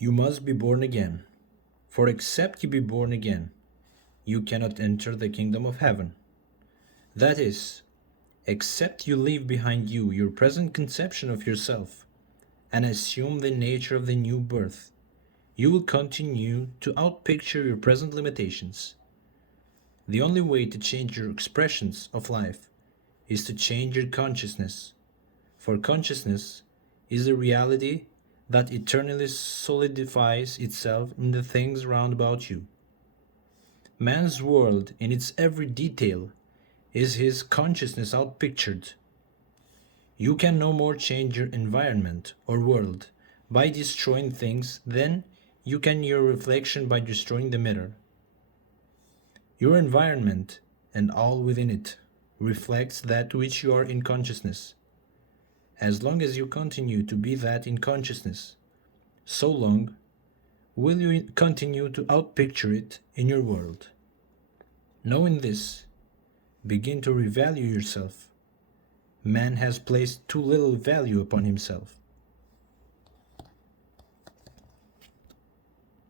You must be born again, for except you be born again, you cannot enter the kingdom of heaven. That is, except you leave behind you your present conception of yourself and assume the nature of the new birth, you will continue to outpicture your present limitations. The only way to change your expressions of life is to change your consciousness, for consciousness is a reality that eternally solidifies itself in the things round about you. Man's world, in its every detail, is his consciousness outpictured. You can no more change your environment or world by destroying things than you can your reflection by destroying the mirror. Your environment, and all within it, reflects that which you are in consciousness. As long as you continue to be that in consciousness, so long will you continue to outpicture it in your world. Knowing this, begin to revalue yourself. Man has placed too little value upon himself.